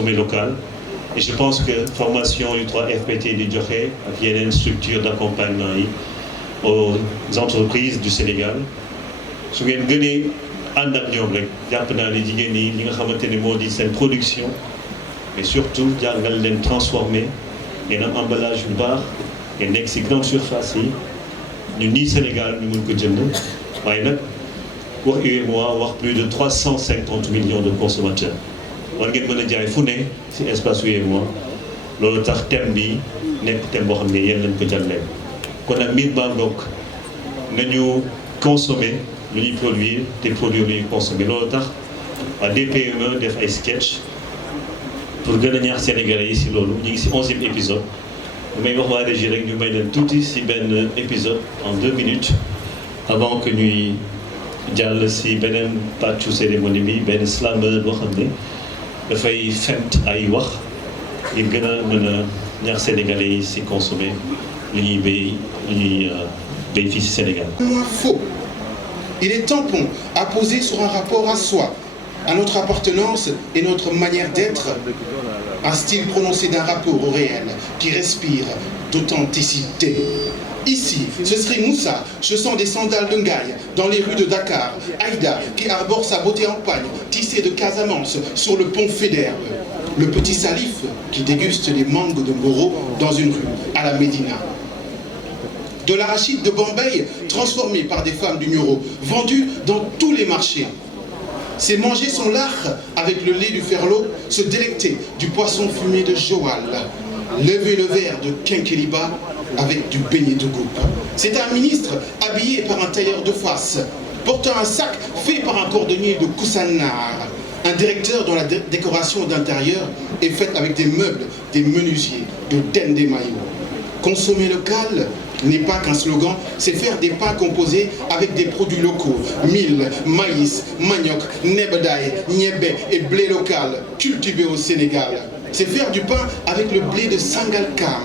consommer local. Et je pense que formation du 3FPT du Djokhé, qui est une structure d'accompagnement aux entreprises du Sénégal, su ngeen gënee ànd ak ñoom rek jàpp naa ne jigéen ñi li nga xamante ne moo di seen production mais surtout jàngal leen transformer ngeen am emballage yu baax ngeen nekk si grande surface yi ñun ñii Sénégal ñu mun ko jënd waaye nag wax UEMOA wax plus de 350 millions de consommateurs war ngeen mën a jaay fu ne si espace UEMOA loolu tax thème bi nekk thème boo xam ne yéen lañ ko jàllee kon nag mbir baa ngoog nañu consommer lu ñuy produire te produire lu ñuy consommer loolu tax waa DPME def ay sketch pour gën a ñaax Sénégalais yi si loolu ñu ngi si 11e épisode lu may wax waa régie rek ñu may leen tuuti si benn épisode en 2 minutes avant que ñuy jàll si beneen pàccu cérémonie bi benn slameur boo xam ne dafay fent ay wax ngir gën a mën a ñaax Sénégalais yi si consommer lu ñuy béy lu ñuy béy fii si Sénégal. Faux. Il est tampon à poser sur un rapport à soi, à notre appartenance et notre manière d'être, un style prononcé d'un rapport au réel qui respire d'authenticité. Ici, ce serait Moussa, chaussant des sandales de Ngaï dans les rues de Dakar, Aïda qui arbore sa beauté en pagne, tissée de Casamance sur le pont Faidherbe, le petit Salif qui déguste les mangues de Goro dans une rue à la Médina. De l'arachide de Bombay transformé par des femmes du Nioro, vendu dans tous les marchés. C'est manger son lard avec le lait du Ferlo, se délecter du poisson fumé de Joal, lever le verre de Kenkeliba avec du beignet de goupe. C'est un ministre habillé par un tailleur de face, portant un sac fait par un cordonnier de Koussanar, un directeur dont la décoration d'intérieur est faite avec des meubles, des menuisiers, de Dendemayo. Consommer local n'est pas qu'un slogan, c'est faire des pains composés avec des produits locaux, mil, maïs, manioc, nebedaï, niébé et blé local, cultivé au Sénégal. C'est faire du pain avec le blé de Sangalkam.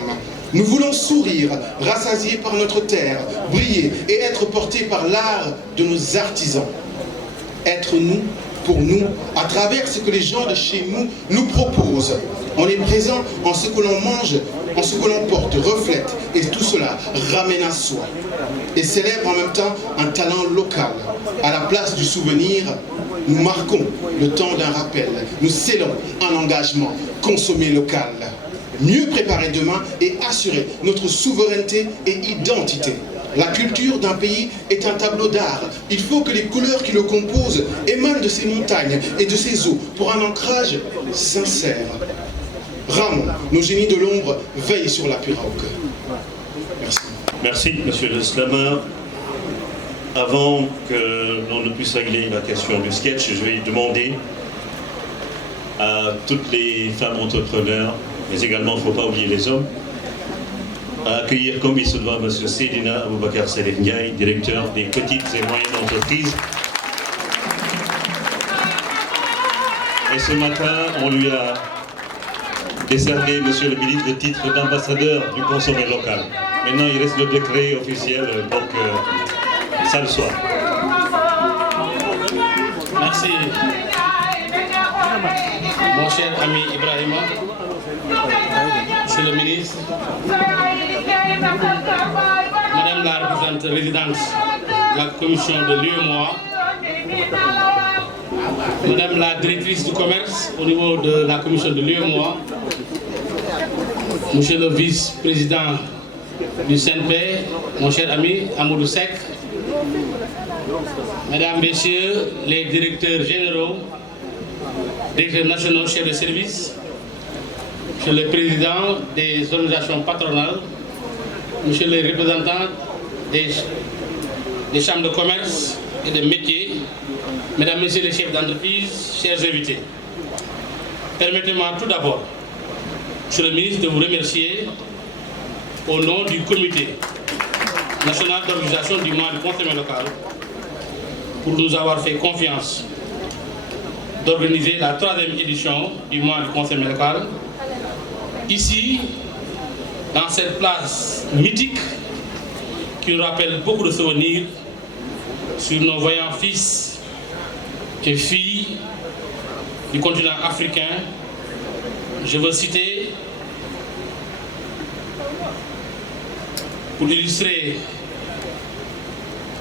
Nous voulons sourire, rassasiés par notre terre, briller et être portés par l'art de nos artisans. Être nous, pour nous, à travers ce que les gens de chez nous nous proposent. On est présent en ce que l'on mange, en ce que l'on porte, reflète, et tout cela ramène à soi. Et célèbre en même temps un talent local. À la place du souvenir, nous marquons le temps d'un rappel. Nous scellons un engagement, consommer local. Mieux préparer demain et assurer notre souveraineté et identité. La culture d'un pays est un tableau d'art. Il faut que les couleurs qui le composent émanent de ses montagnes et de ses eaux pour un ancrage sincère. Ramon, nos génies de l'ombre veillent sur la pirogue. Merci. Merci, monsieur le slammer. Avant que l'on ne puisse régler la question du sketch, je vais demander à toutes les femmes entrepreneurs, mais également, il ne faut pas oublier les hommes, à accueillir comme il se doit M. Seydina Aboubakar Saleh Ndiaye, directeur des petites et moyennes entreprises. Et ce matin, on lui a décerné, monsieur le ministre, le titre d'ambassadeur du consommé local. Maintenant, il reste le décret officiel pour que ça le soit. Merci. Mon cher ami Ibrahima, monsieur le ministre, madame la représentante résidente de la commission de l'UEMOA, madame la directrice du commerce au niveau de la commission de l'UEMOA, monsieur le vice-président du CNP, mon cher ami Amadou Seck, mesdames, messieurs les directeurs généraux, directeurs nationaux, chefs de service, monsieur le président des organisations patronales, monsieur les représentants des chambres de commerce et de métiers, mesdames, messieurs les chefs d'entreprise, chers invités. Permettez-moi tout d'abord, monsieur le ministre, de vous remercier au nom du comité national d'organisation du mois du consommé local pour nous avoir fait confiance d'organiser la 3e édition du mois du consommé local ici, dans cette place mythique qui nous rappelle beaucoup de souvenirs sur nos voyants fils et filles du continent africain Je veux citer, pour illustrer,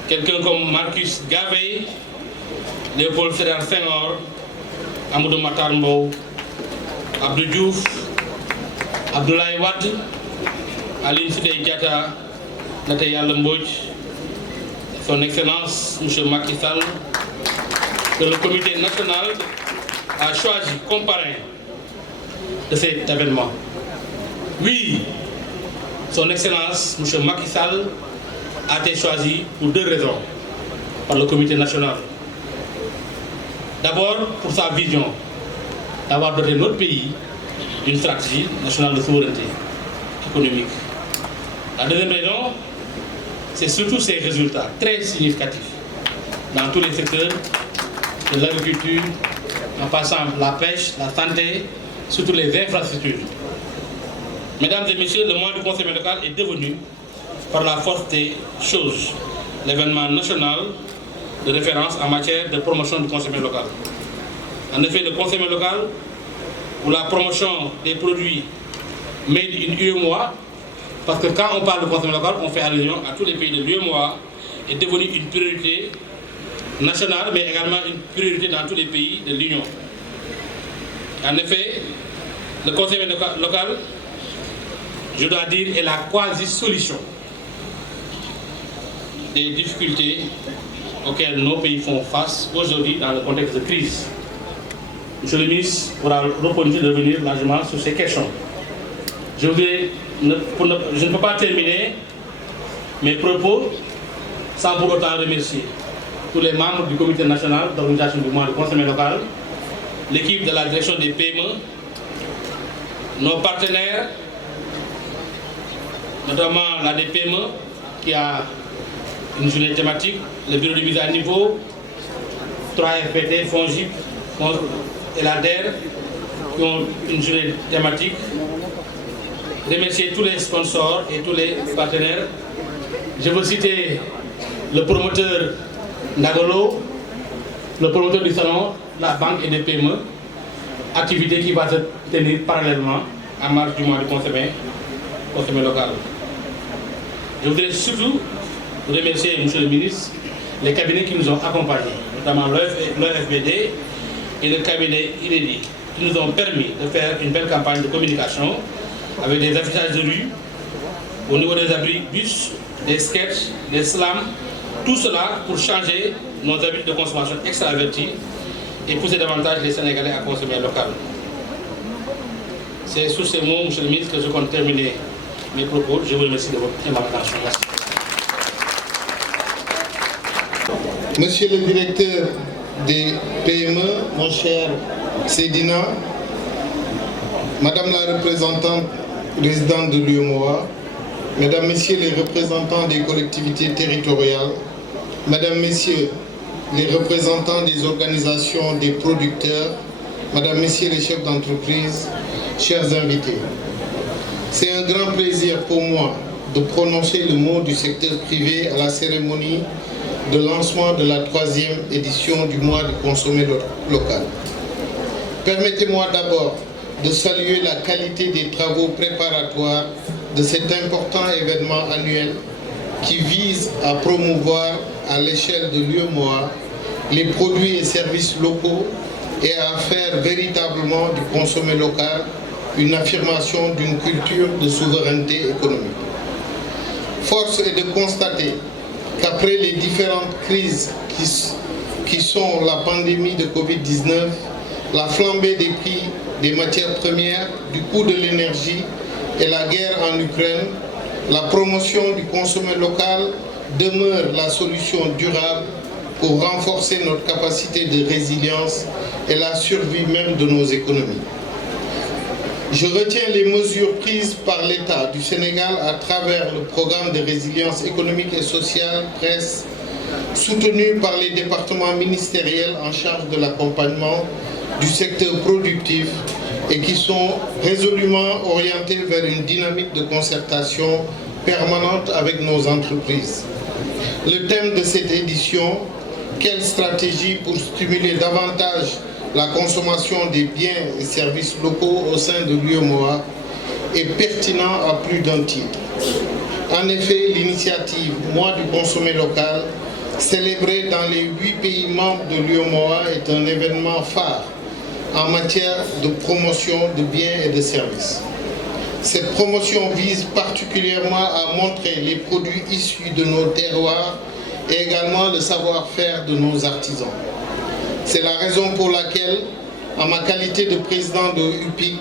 quelqu'un comme Marcus Garvey, Léopold Sédar Senghor, Amadou Mahtar Mbow, Abdou Diouf, Abdoulaye Wade, Aline Sitoé Diatta, Ndate Yalla Mbodj, son Excellence M. Macky Sall, que le comité national a choisi comme parrain de cet événement. Oui, son Excellence M. Macky Sall a été choisi pour deux raisons par le comité national. D'abord, pour sa vision d'avoir doté notre pays d'une stratégie nationale de souveraineté économique. La deuxième raison, c'est surtout ses résultats très significatifs dans tous les secteurs de l'agriculture, en passant par la pêche, la santé, surtout les infrastructures. Mesdames et messieurs, le mois du Conseil local est devenu, par la force des choses, l'événement national de référence en matière de promotion du Conseil local. En effet, le Conseil local, pour la promotion des produits made in UEMOA, parce que quand on parle de Conseil local, on fait allusion à tous les pays de l'UEMOA, est devenu une priorité nationale, mais également une priorité dans tous les pays de l'Union. En effet, le Conseil local, je dois dire, est la quasi-solution des difficultés auxquelles nos pays font face aujourd'hui dans le contexte de crise. Monsieur le ministre aura l'opportunité de revenir largement sur ces questions. Je ne peux pas terminer mes propos sans pour autant remercier tous les membres du comité national d'organisation du mois du Conseil local, l'équipe de la direction des PME, nos partenaires, notamment la DPME qui a une journée thématique, le bureau de mise à niveau, 3FPT, FONGIP et l'ADER qui ont une journée thématique. Remercier tous les sponsors et tous les partenaires. Je veux citer le promoteur Nagolo, le promoteur du salon, la banque et des PME, activité qui va se tenir parallèlement à marge du mois du Conseil local. Je voudrais surtout remercier, Monsieur le ministre, les cabinets qui nous ont accompagnés, notamment l'OFBD et le cabinet INEDI, qui nous ont permis de faire une belle campagne de communication avec des affichages de rue, au niveau des abris bus, des sketchs, des slams, tout cela pour changer nos habitudes de consommation extravertis et pousser davantage les Sénégalais à consommer local. C'est sur ces mots, Monsieur le ministre, que je compte terminer mes propos. Je vous remercie de votre attention. Merci. Monsieur le directeur des PME, mon cher Sédina, Madame la représentante résidente de l'UEMOA, Mesdames, Messieurs les représentants des collectivités territoriales, Mesdames, Messieurs les représentants des organisations des producteurs, Mesdames, Messieurs les chefs d'entreprise, chers invités, c'est un grand plaisir pour moi de prononcer le mot du secteur privé à la cérémonie de lancement de la 3e édition du mois du consommé local. Permettez-moi d'abord de saluer la qualité des travaux préparatoires de cet important événement annuel qui vise à promouvoir à l'échelle de l'UEMOA les produits et services locaux et à faire véritablement du consommé local une affirmation d'une culture de souveraineté économique. Force est de constater qu'après les différentes crises qui sont la pandémie de Covid-19, la flambée des prix des matières premières, du coût de l'énergie et la guerre en Ukraine, la promotion du consommé local demeure la solution durable pour renforcer notre capacité de résilience et la survie même de nos économies. Je retiens les mesures prises par l'État du Sénégal à travers le programme de résilience économique et sociale PRESS, soutenu par les départements ministériels en charge de l'accompagnement du secteur productif et qui sont résolument orientés vers une dynamique de concertation permanente avec nos entreprises. Le thème de cette édition, quelle stratégie pour stimuler davantage la consommation des biens et services locaux au sein de l'UEMOA est pertinent à plus d'un titre. En effet, l'initiative Mois du consommé local, célébrée dans les 8 pays membres de l'UEMOA, est un événement phare en matière de promotion de biens et de services. Cette promotion vise particulièrement à montrer les produits issus de nos terroirs et également le savoir-faire de nos artisans. C'est la raison pour laquelle, en ma qualité de président de UPIC,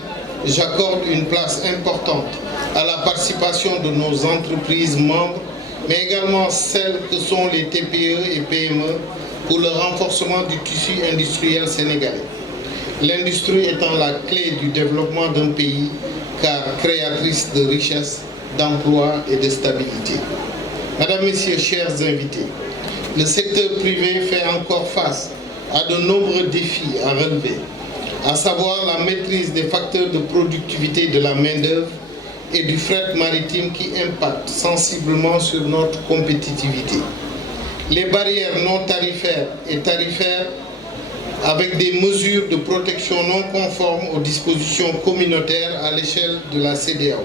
j'accorde une place importante à la participation de nos entreprises membres, mais également celles que sont les TPE et PME pour le renforcement du tissu industriel sénégalais. L'industrie étant la clé du développement d'un pays, car créatrice de richesses, d'emplois et de stabilité. Mesdames, Messieurs, chers invités, le secteur privé fait encore face à de nombreux défis à relever, à savoir la maîtrise des facteurs de productivité de la main-d'œuvre et du fret maritime qui impactent sensiblement sur notre compétitivité. Les barrières non tarifaires et tarifaires avec des mesures de protection non conformes aux dispositions communautaires à l'échelle de la CEDEAO,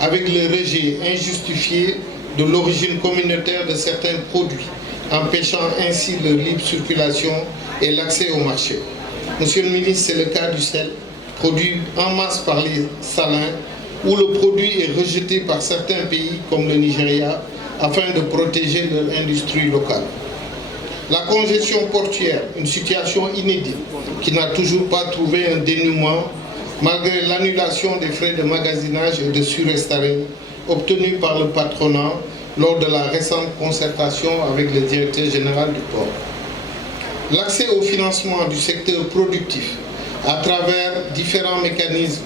avec le rejet injustifié de l'origine communautaire de certains produits, empêchant ainsi leur libre circulation et l'accès au marché. Monsieur le ministre, c'est le cas du sel, produit en masse par les salins, où le produit est rejeté par certains pays comme le Nigeria, afin de protéger leur industrie locale. La congestion portuaire, une situation inédite qui n'a toujours pas trouvé un dénouement malgré l'annulation des frais de magasinage et de surestarine obtenus par le patronat lors de la récente concertation avec le directeur général du port. L'accès au financement du secteur productif à travers différents mécanismes,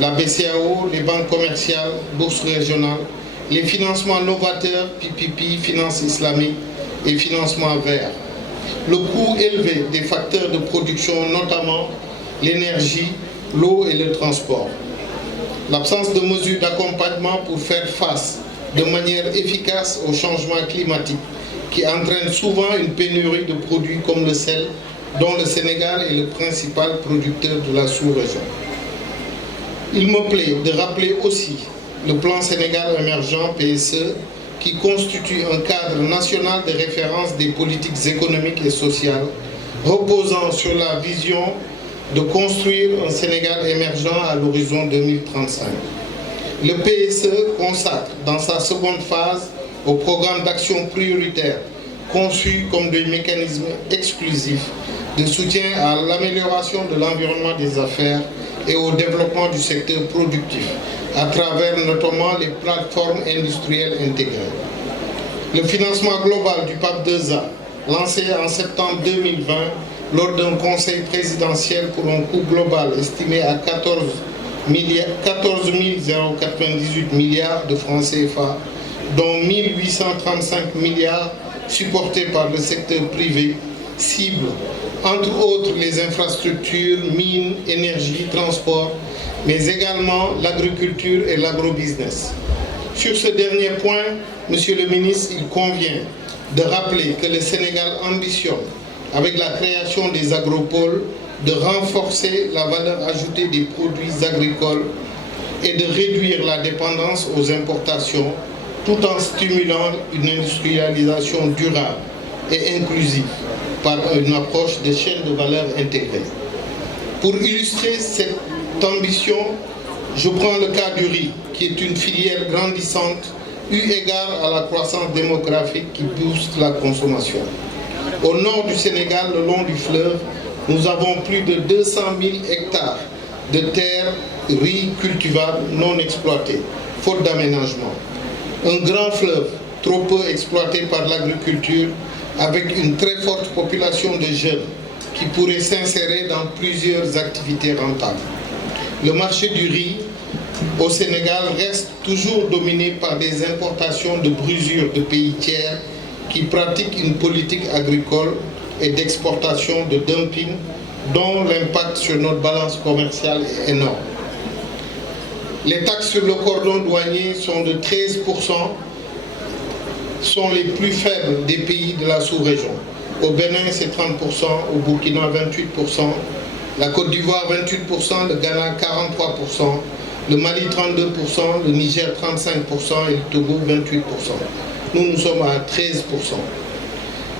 la BCAO, les banques commerciales, bourses régionales, les financements novateurs, PPP, finances islamiques et financement vert. Le coût élevé des facteurs de production, notamment l'énergie, l'eau et le transport. L'absence de mesures d'accompagnement pour faire face de manière efficace au changement climatique qui entraîne souvent une pénurie de produits comme le sel, dont le Sénégal est le principal producteur de la sous-région. Il me plaît de rappeler aussi le plan Sénégal émergent PSE qui constitue un cadre national de référence des politiques économiques et sociales reposant sur la vision de construire un Sénégal émergent à l'horizon 2035. Le PSE consacre dans sa seconde phase au programme d'action prioritaire conçu comme des mécanismes exclusifs de soutien à l'amélioration de l'environnement des affaires et au développement du secteur productif à travers notamment les plateformes industrielles intégrées. Le financement global du PAP 2A, lancé en septembre 2020 lors d'un conseil présidentiel pour un coût global estimé à 14 098 milliards de francs CFA, dont 1835 milliards supportés par le secteur privé, cible entre autres les infrastructures, mines, énergie, transport, mais également l'agriculture et l'agrobusiness. Sur ce dernier point, Monsieur le ministre, il convient de rappeler que le Sénégal ambitionne, avec la création des agropoles, de renforcer la valeur ajoutée des produits agricoles et de réduire la dépendance aux importations, tout en stimulant une industrialisation durable et inclusive par une approche de chaîne de valeur intégrée. Pour illustrer cette ambition, je prends le cas du riz, qui est une filière grandissante eu égard à la croissance démographique qui booste la consommation. Au nord du Sénégal, le long du fleuve, nous avons plus de 200 000 hectares de terres riz cultivables non exploitées, faute d'aménagement. Un grand fleuve, trop peu exploité par l'agriculture, avec une très forte population de jeunes qui pourraient s'insérer dans plusieurs activités rentables. Le marché du riz au Sénégal reste toujours dominé par des importations de brusures de pays tiers qui pratiquent une politique agricole et d'exportation de dumping dont l'impact sur notre balance commerciale est énorme. Les taxes sur le cordon douanier sont de 13%, sont les plus faibles des pays de la sous-région. Au Bénin, c'est 30%, au Burkina, 28%, la Côte d'Ivoire, 28%, le Ghana, 43%, le Mali, 32%, le Niger, 35% et le Togo, 28%. Nous sommes à 13%.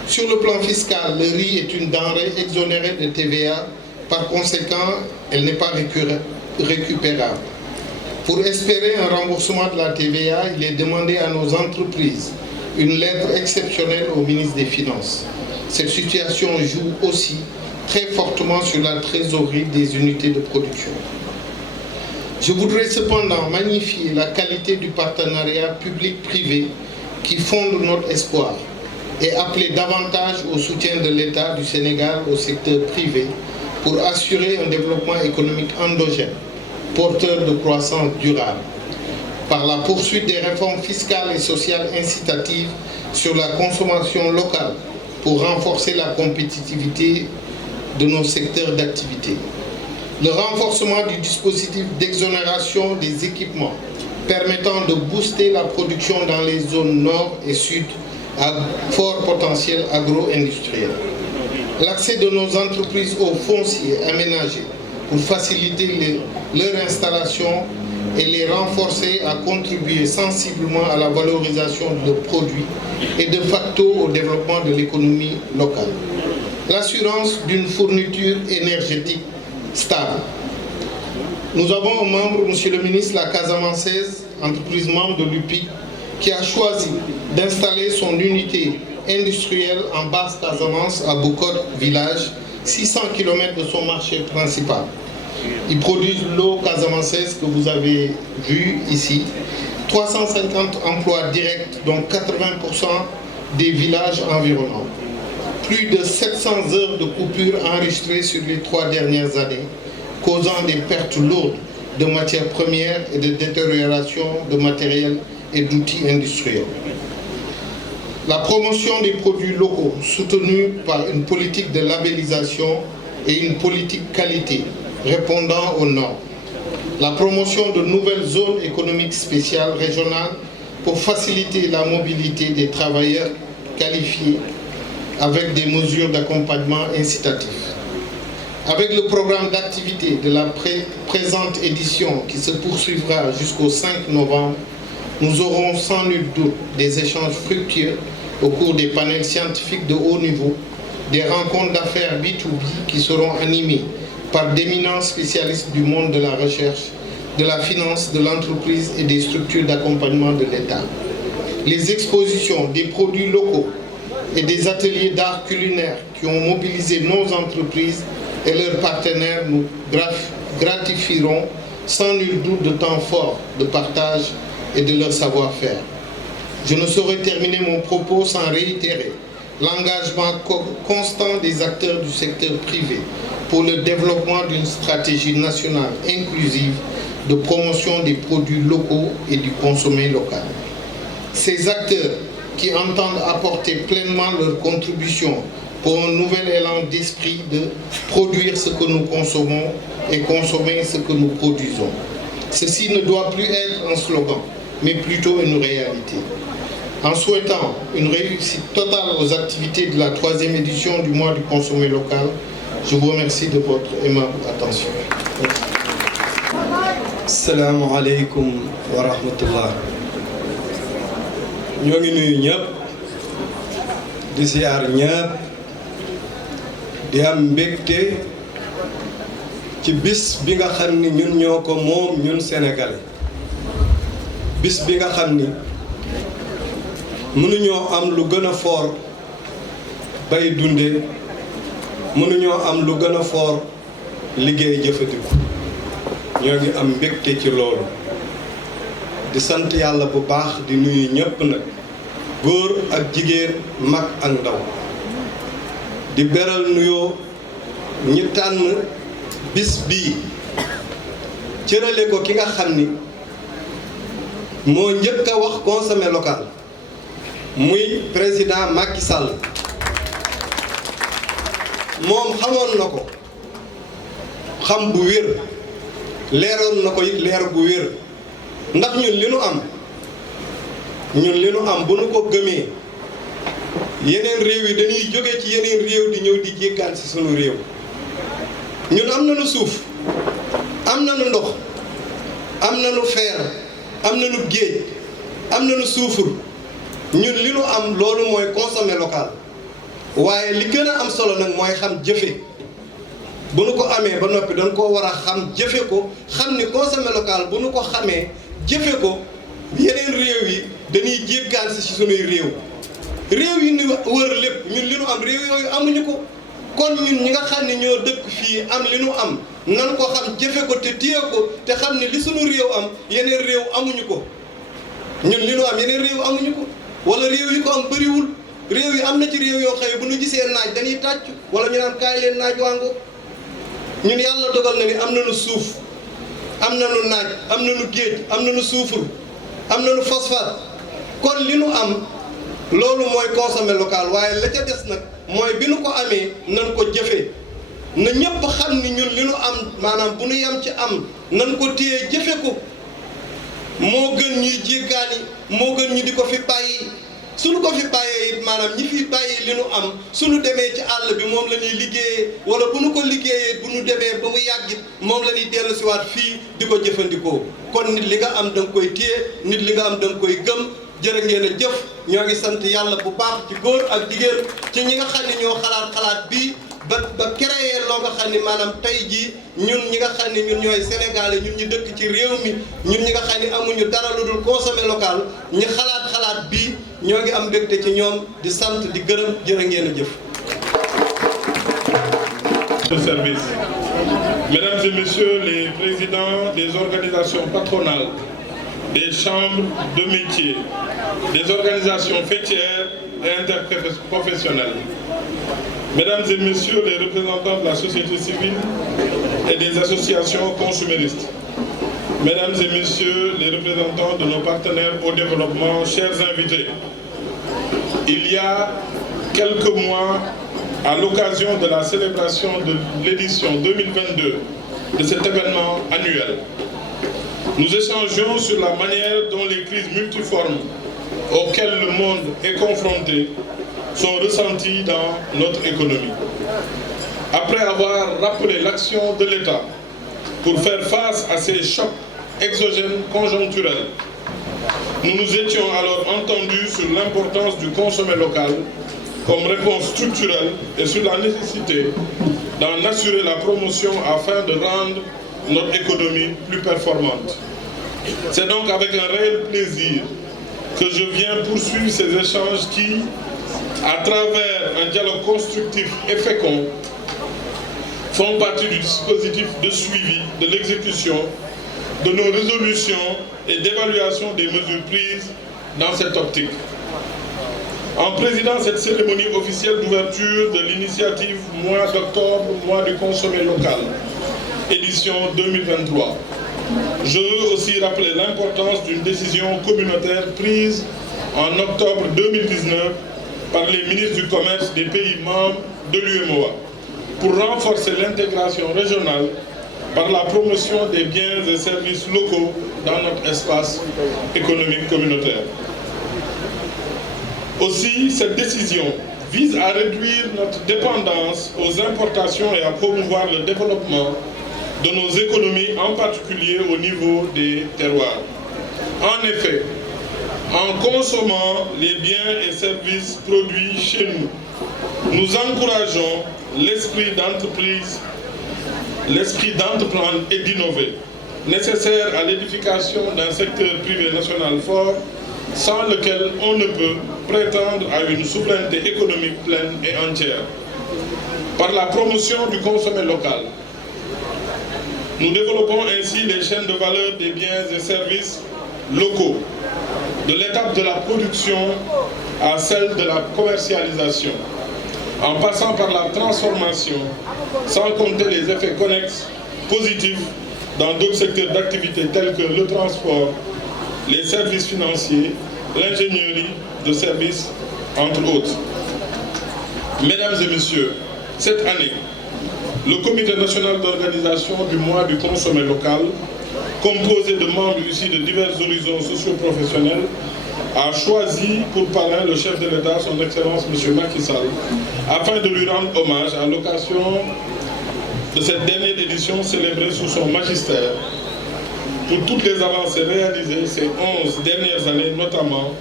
Sur le plan fiscal, le riz est une denrée exonérée de TVA. Par conséquent, elle n'est pas récupérable. Pour espérer un remboursement de la TVA, il est demandé à nos entreprises une lettre exceptionnelle au ministre des Finances. Cette situation joue aussi très fortement sur la trésorerie des unités de production. Je voudrais cependant magnifier la qualité du partenariat public-privé qui fonde notre espoir et appeler davantage au soutien de l'État du Sénégal au secteur privé pour assurer un développement économique endogène, porteur de croissance durable, par la poursuite des réformes fiscales et sociales incitatives sur la consommation locale pour renforcer la compétitivité de nos secteurs d'activité. Le renforcement du dispositif d'exonération des équipements permettant de booster la production dans les zones nord et sud à fort potentiel agro-industriel. L'accès de nos entreprises aux fonciers aménagés pour faciliter leur installation et les renforcer à contribuer sensiblement à la valorisation de leurs produits et de facto au développement de l'économie locale. L'assurance d'une fourniture énergétique stable. Nous avons un membre, Monsieur le ministre, la Casamançaise, entreprise membre de l'UPIC, qui a choisi d'installer son unité industrielle en Basse-Casamance à Boucotte village, 600 km de son marché principal. Ils produisent l'eau casamançaise que vous avez vue ici, 350 emplois directs, dont 80% des villages environnants. Plus de 700 heures de coupure enregistrées sur les 3 dernières années, causant des pertes lourdes de matières premières et de détérioration de matériel et d'outils industriels. La promotion des produits locaux, soutenue par une politique de labellisation et une politique qualité répondant aux normes. La promotion de nouvelles zones économiques spéciales régionales pour faciliter la mobilité des travailleurs qualifiés avec des mesures d'accompagnement incitatifs. Avec le programme d'activité de la présente édition qui se poursuivra jusqu'au 5 novembre, nous aurons sans nul doute des échanges fructueux au cours des panels scientifiques de haut niveau, des rencontres d'affaires B2B qui seront animées par d'éminents spécialistes du monde de la recherche, de la finance, de l'entreprise et des structures d'accompagnement de l'État. Les expositions des produits locaux et des ateliers d'art culinaire qui ont mobilisé nos entreprises et leurs partenaires nous gratifieront sans nul doute de temps forts de partage et de leur savoir-faire. Je ne saurais terminer mon propos sans réitérer l'engagement constant des acteurs du secteur privé pour le développement d'une stratégie nationale inclusive de promotion des produits locaux et du consommé local. Ces acteurs qui entendent apporter pleinement leur contribution pour un nouvel élan d'esprit de produire ce que nous consommons et consommer ce que nous produisons. Ceci ne doit plus être un slogan, mais plutôt une réalité. En souhaitant une réussite totale aux activités de la 3e édition du mois du consommé local, je vous remercie de votre aimable attention. Assalamu alaikum wa rahmatullah. Ñoo ngi nuyu ñëpp di ziar ñëpp di am mbégte ci bis bi nga xam ni ñun ñoo ko moom ñun Sénégalais bis bi nga xam ni mënuñoo am lu gën a fort bay dunde mënuñoo am lu gën a fort liggéey jëfandiku ñoo ngi am mbégte ci loolu di sant yàlla bu baax di nuyu ñëpp nag góor ak jigéen mag ak ndaw di beral nuyoo ñi tànn bis bii cërale ko ki nga xam ni moo njëkk a wax consommé local muy président Macky Sall moom xamoon na ko xam bu wér leeroon na ko it leer bu wér ndax ñun li nu am bu nu ko gëmee yeneen réew yi dañuy jóge ci yeneen réew di ñëw di jéggaan si sunu réew ñun am nañu suuf am nañu ndox am nañu fer am nañu géej am nañu suufur ñun li nu am loolu mooy consommer local waaye li gën a am solo nag mooy xam jëfe bu nu ko amee ba noppi dañ koo war a xam jëfe ko xam ni consommer local bu nu ko xamee jëfe ko yeneen réew yi dañuy jéggaan si sunuy réew yi ni wër lépp ñun li nu am réew yooyu amuñu ko kon ñun ñi nga xam ne ñoo dëkk fii am li nu am nan ko xam jëfe ko te téye ko te xam ne li sunu réew am yeneen réew amuñu ko ñun li nu am yeneen réew amuñu ko wala réew yi ko am bëriwul réew yi am na ci réew yoo xëy bu ñu gisee naaj dañuy tàcc wala ñu naan kaay leen naaj waango ñun yàlla dogal na ni am nañu suuf am nañu naaj am nañu géej am nañu suufur am nañu phosphate kon li nu am loolu mooy consommer local waaye la ca des nag mooy bi nu ko amee nan ko jëfee na ñëpp xam ni ñun li nu am maanaam bu nu yem ci am nan ko téye jëfe ko moo gën ñuy jéggaani moo gën ñu di ko fi bàyyi suñu ko fi bàyyee it maanaam ñi fi bàyyi li nu am suñu demee ci àll bi moom la ñuy liggéeyee wala bu nu ko liggéeyee bu nu demee ba mu yàggit moom la ñuy dellu siwaat fii di ko jëfandikoo kon nit li nga am da nga koy téye nit li nga am da nga koy gëm jërë ngeen a jëf ñoo ngi sant yàlla bu baax ci góor ak jigéen ci ñi nga xam ne ñoo xalaat bii ba créé loo nga xam ne maanaam tey jii ñun ñi nga xam ne ñun ñooy sénégalais ñun ñu dëkk ci réew mi ñun ñi nga xam ne amuñu dara lu dul consommer local ñi xalaat bii ñoo ngi am mbégte ci ñoom di sant di gërëm jërë ngeen a jëf. Service. Mesdames et messieurs les présidents des organisations patronales, des chambres de métiers, des organisations fêtières et interprofessionnelles, Mesdames et messieurs les représentants de la société civile et des associations consuméristes, Mesdames et messieurs les représentants de nos partenaires au développement, chers invités, il y a quelques mois, à l'occasion de la célébration de l'édition 2022 de cet événement annuel, nous échangeons sur la manière dont les crises multiformes auxquelles le monde est confronté sont ressenties dans notre économie. Après avoir rappelé l'action de l'État pour faire face à ces chocs exogènes conjoncturels, nous nous étions alors entendus sur l'importance du consommer local comme réponse structurelle et sur la nécessité d'en assurer la promotion afin de rendre notre économie plus performante. C'est donc avec un réel plaisir que je viens poursuivre ces échanges qui, à travers un dialogue constructif et fécond, font partie du dispositif de suivi de l'exécution de nos résolutions et d'évaluation des mesures prises dans cette optique. En présidant cette cérémonie officielle d'ouverture de l'initiative Mois d'octobre, Mois du consommé local, édition 2023, je veux aussi rappeler l'importance d'une décision communautaire prise en octobre 2019 par les ministres du Commerce des pays membres de l'UEMOA pour renforcer l'intégration régionale par la promotion des biens et services locaux dans notre espace économique communautaire. Aussi, cette décision vise à réduire notre dépendance aux importations et à promouvoir le développement de nos économies, en particulier au niveau des terroirs. En effet, en consommant les biens et services produits chez nous, nous encourageons l'esprit d'entreprise, l'esprit d'entreprendre et d'innover, nécessaire à l'édification d'un secteur privé national fort, sans lequel on ne peut prétendre à une souveraineté économique pleine et entière. Par la promotion du consommé local, nous développons ainsi les chaînes de valeur des biens et services locaux, de l'étape de la production à celle de la commercialisation, en passant par la transformation, sans compter les effets connexes positifs dans d'autres secteurs d'activité tels que le transport, les services financiers, l'ingénierie de services, entre autres. Mesdames et messieurs, cette année, le Comité national d'organisation du mois du consommé local, composé de membres issus de divers horizons socio-professionnels, a choisi pour parrain le chef de l'État, son Excellence M. Macky Sall, afin de lui rendre hommage à l'occasion de cette dernière édition célébrée sous son magistère pour toutes les avancées réalisées ces 11 dernières années, notamment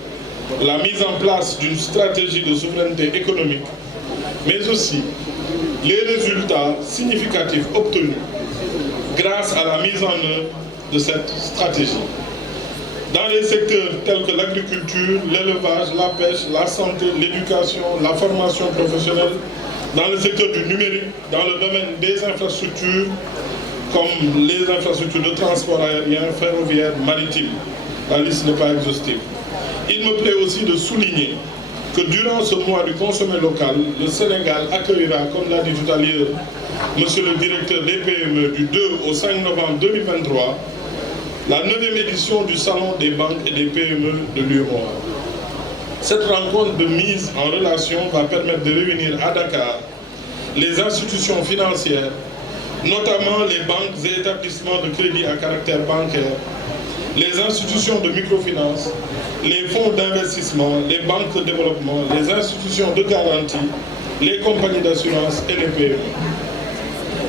la mise en place d'une stratégie de souveraineté économique, mais aussi les résultats significatifs obtenus grâce à la mise en œuvre de cette stratégie. Dans les secteurs tels que l'agriculture, l'élevage, la pêche, la santé, l'éducation, la formation professionnelle, dans le secteur du numérique, dans le domaine des infrastructures, comme les infrastructures de transport aérien, ferroviaire, maritime. La liste n'est pas exhaustive. Il me plaît aussi de souligner que durant ce mois du consommé local, le Sénégal accueillera, comme l'a dit tout à l'heure Monsieur le directeur des PME, du 2 au 5 novembre 2023, la 9e édition du Salon des banques et des PME de l'UEMOA. Cette rencontre de mise en relation va permettre de réunir à Dakar les institutions financières, notamment les banques et établissements de crédit à caractère bancaire, les institutions de microfinance, les fonds d'investissement, les banques de développement, les institutions de garantie, les compagnies d'assurance et les PME.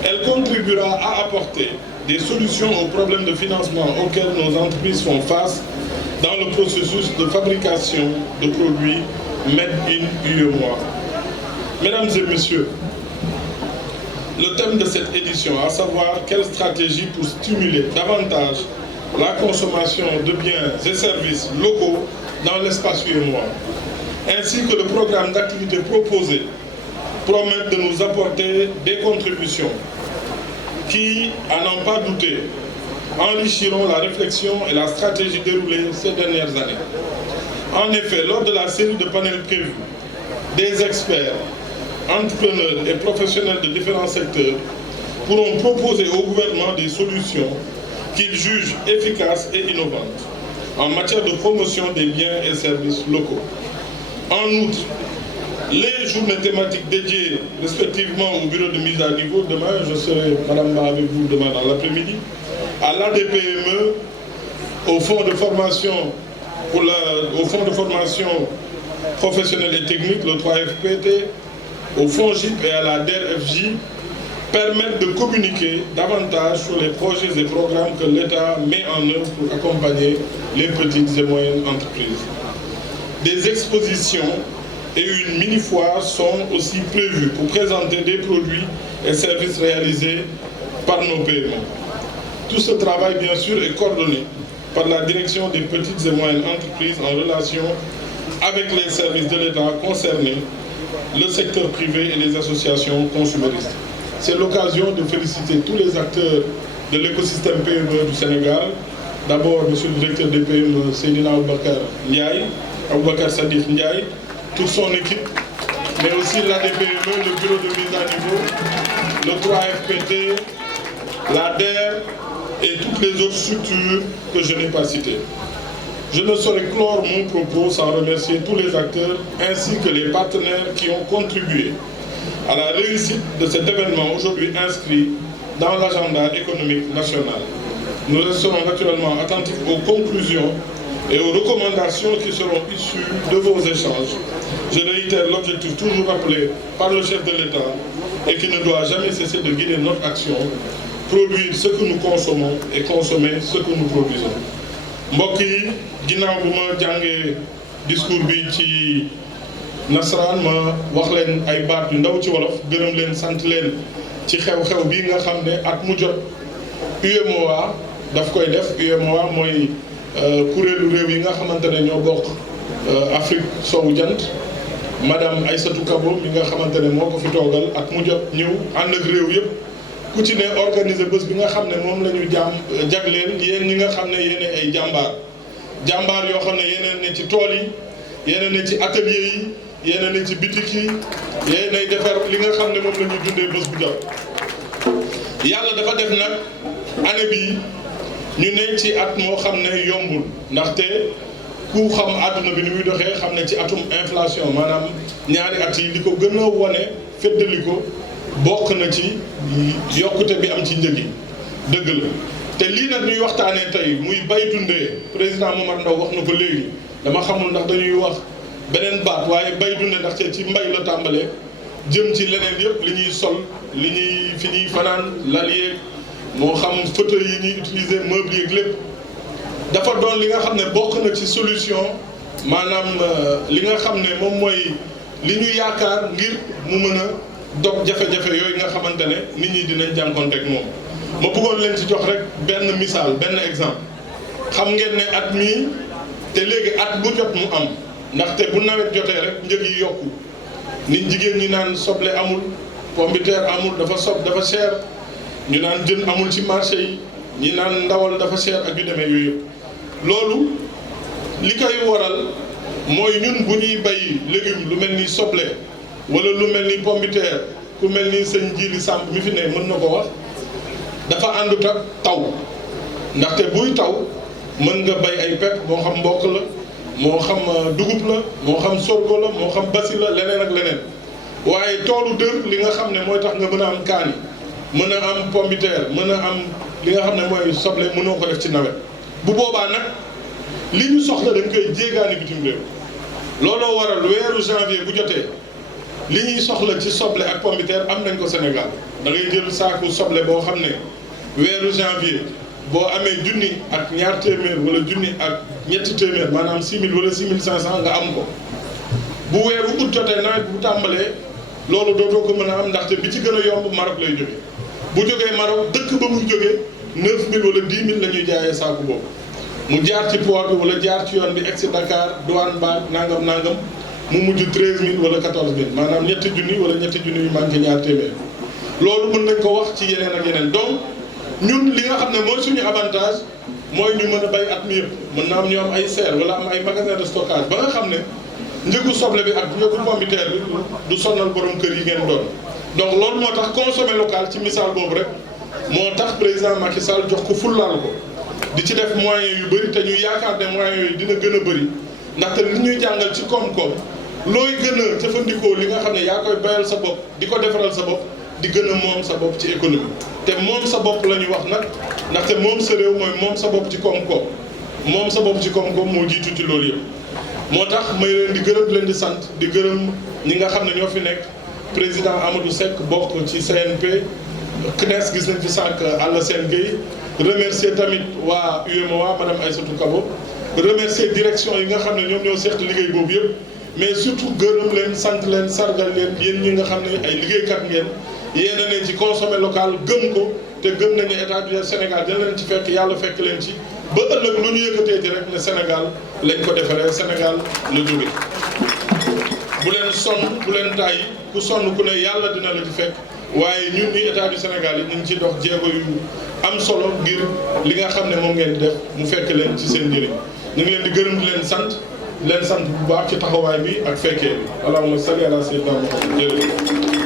Elle contribuera à apporter des solutions aux problèmes de financement auxquels nos entreprises font face dans le processus de fabrication de produits Made in UEMOA. Mesdames et messieurs, le thème de cette édition, à savoir quelle stratégie pour stimuler davantage la consommation de biens et services locaux dans l'espace UEMOA, ainsi que le programme d'activité proposé, promettent de nous apporter des contributions qui, à n'en pas douter, enrichiront la réflexion et la stratégie déroulée ces dernières années. En effet, lors de la série de panels prévus, des experts, entrepreneurs et professionnels de différents secteurs pourront proposer au gouvernement des solutions qu'ils jugent efficaces et innovantes en matière de promotion des biens et services locaux. En outre, les journées thématiques dédiées respectivement au bureau de mise à niveau, demain, je serai, Madame, avec vous demain dans l'après-midi, à l'ADPME, au fonds de formation professionnelle et technique, le 3FPT, au fonds GIP et à la DERFJ, permettent de communiquer davantage sur les projets et programmes que l'État met en œuvre pour accompagner les petites et moyennes entreprises. Des expositions et une mini-foire sont aussi prévues pour présenter des produits et services réalisés par nos PME. Tout ce travail, bien sûr, est coordonné par la direction des petites et moyennes entreprises en relation avec les services de l'État concernés, le secteur privé et les associations consuméristes. C'est l'occasion de féliciter tous les acteurs de l'écosystème PME du Sénégal. D'abord, Monsieur le directeur des PME, Seydina Aboubakar Sadikh Ndiaye, toute son équipe, mais aussi l'ADPME, le bureau de mise à niveau, le 3FPT, la DER et toutes les autres structures que je n'ai pas citées. Je ne saurais clore mon propos sans remercier tous les acteurs ainsi que les partenaires qui ont contribué à la réussite de cet événement aujourd'hui inscrit dans l'agenda économique national. Nous resterons naturellement attentifs aux conclusions et aux recommandations qui seront issues de vos échanges. Je réitère l'objectif toujours rappelé par le chef de l'État et qui ne doit jamais cesser de guider notre action, produire ce que nous consommons et consommer ce que nous produisons. mbokk yi ginnaaw bu ma jàngee discours bi ci nasaraan ma wax leen ay baat yu ndaw ci wolof gërëm leen sant leen ci xew-xew bii nga xam ne at mu jot UEMOA daf koy def. UEMOA mooy kuréelu réew yi nga xamante ne ñoo bokk Afrique sowu jant. Madame Aïssatou Kabo mi nga xamante ne moo ko fi toogal at mu jot ñëw ànd ak réew yëpp ku ci ne organiser bés bi nga xam ne moom la ñu jagleel yéen ñi nga xam ne yéen ay jàmbaar yoo xam ne yéen ne ci tool yi yéen ne ci atelier yi yéen ne ci bitik yi yéen ay defar li nga xam ne moom la ñuy dundee bés bu jot. yàlla dafa def nag année bi ñu ne ci at moo xam ne yombul ndaxte ku xam àdduna bi ni muy doxee xam ne ci atum inflation maanaam ñaari at yi li ko gën a wane feddali ko bokk na ci yokkute bi am ci njëg yi dëgg la te lii nag ñuy waxtaanee tey muy bay dundee président Momar Ndao wax na ko léegi dama xamul ndax dañuy wax beneen baat waaye bay dunde ndax ci mbay la tàmbalee jëm ci leneen yëpp li ñuy sol li ñuy fi ñuy fanaan lal yeeg moo xam fauteuil yi ñuy utiliser meuble yeeg lépp dafa doon li nga xam ne bokk na ci solution maanaam li nga xam ne moom mooy li ñu yaakaar ngir mu mën a dog jafe-jafe yooyu nga xamante ne nit ñi dinañ jànkoonte ak moom. ma bëggoon leen ci jox rek benn misaal benn exemple xam ngeen ne at mii te léegi at bu jot mu am ndaxte bu nawet jotee rek njëg yi yokku nit jigéen ñi naan soble amul pomme de terre amul dafa cher ñu naan jën amul ci marché yi ñi naan ndawal dafa cher ak yu demee yooyu yëpp loolu li koy waral mooy ñun bu ñuy bay légume lu mel ni soble wala lu mel ni pomme de terre ku mel ni sëñ Jili Samb mi fi ne mën na ko wax dafa àndut ak taw ndaxte buy taw mën nga bay ay pepp moo xam mboq la moo xam dugub la moo xam sorgho la moo xam basi la leneen ak leneen waaye toolu dër li nga xam ne mooy tax nga mën a am kaani mën a am pomme de terre mën a am li nga xam ne mooy soble mënoo ko def ci nawet bu boobaa nag li ñu soxla dañ koy jéegaani bitim réew looloo waral weeru janvier bu jotee li ñuy soxla ci soble ak pomme de terre am nañ ko Sénégal da ngay jël saaku soble boo xam ne weeru janvier boo amee junni ak ñaar téeméer wala junni ak ñetti téeméer maanaam 6000 wala 6500 nga am ko bu weeru août jotee nawet bu tàmbalee loolu dootoo ko mën a am ndaxte bi ci gën a yomb Maroc lay jóge bu jógee Maroc dëkk ba muy jógee 9000 wala 10 000 la ñuy jaayee saaku boobu mu jaar ci port bi wala jaar ci yoon bi egg si Dakar douane ba nangam mu mujj 13000 wala 14000 maanaam ñetti junni wala ñetti junni yu manqué ñaar téeméer loolu mën nañ ko wax ci yeneen ak yeneen donc ñun li nga xam ne mooy suñu avantage mooy ñu mën a bay at mi yëpp mën na am ñu am ay serre wala am ay magasin de stockage ba nga xam ne njëgu soble bi ak njëgu pomme de terre bi du sonnal borom kër yi ngeen doon donc loolu moo tax consommer local ci misaal boobu rek moo tax président Macky Sall jox ko fullaal ko di ci def moyens yu bëri te ñu yaakaar ne moyens yooyu dina gën a bëri ndaxte li ñuy jàngal ci koom-koom looy gën a jëfandikoo li nga xam ne yaa koy bayal sa bopp di ko defaral sa bopp di gën a moom sa bopp ci économie te moom sa bopp la ñu wax nag ndaxte moom sa réew mooy moom sa bopp ci koom-koom moom sa bopp ci koom-koom moo jiitu ci loolu yëpp moo tax may leen di gërëm leen di sant di gërëm ñi nga xam ne ñoo fi nekk président Amadou Seck bokk ci CNP CNES gis nañ fi sànq Alassane Gueye remercier tamit waa UEMOA madame Aïssatou Kabo remercier direction yi nga xam ne ñoom ñoo seq liggéey boobu yëpp mais surtout gërëm leen sant leen sargal leen yéen ñi nga xam ne ay liggéeykat ngeen yéen a ne ci consommer local gëm ko te gëm nañu état du Sénégal dina leen ci fekk yàlla fekk leen ci ba ëllëg lu ñu yëkkatee ci rek ne Sénégal lañ ko defaree Sénégal la jóge bu leen sonn bu leen tàyyi ku sonn ku ne yàlla dina la ci fekk waaye ñun ñi état du Sénégal yi ñu ngi ci dox jéego yu am solo ngir li nga xam ne moom ngeen di def mu fekk leen ci seen njëriñ ñu ngi leen di gërëm di leen sant bu baax ci taxawaay bi ak fekkee bi allahumma salli ala sayyidina Muhammad jërëjëf